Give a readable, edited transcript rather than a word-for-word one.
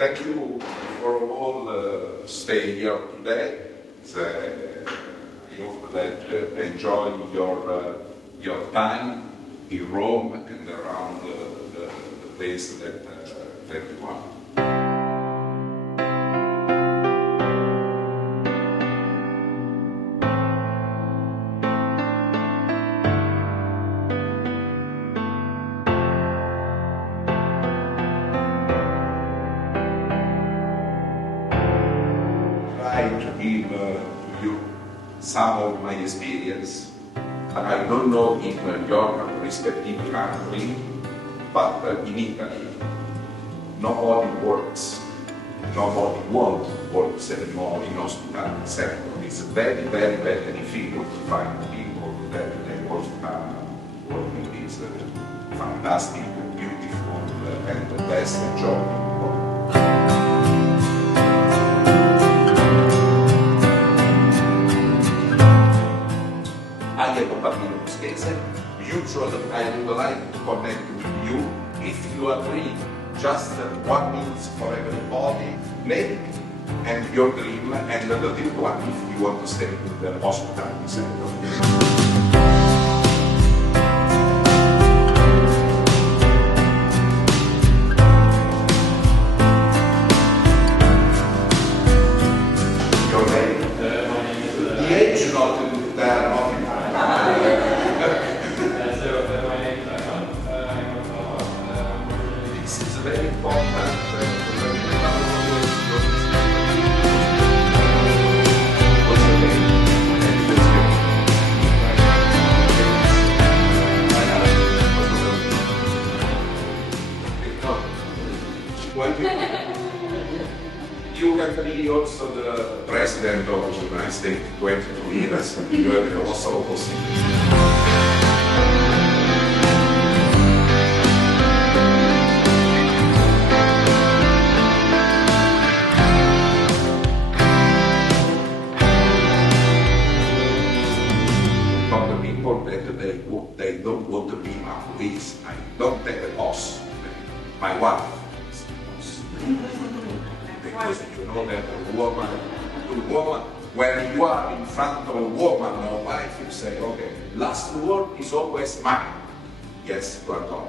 thank you for all staying here today. I hope that you enjoy your time in Rome and around the place that you want. To give to you some of my experience. I don't know in your respective country, but in Italy, nobody works, nobody wants works anymore in hospital sector. It's very, very, very difficult to find people that work in this fantastic, beautiful, and the best job. I have a bambino scherzo. Usually I would like to connect with you. If you agree, just 1 minute for everybody, name and your dream, and the third one if you want to stay in the hospital center. Very important. You have been also the president of the United States 22 years. You have also that they don't want to be my police. I don't take the boss. My wife is the boss. Because you know that a woman, when you are in front of a woman or wife, you say, okay, last word is always mine. Yes, you are gone.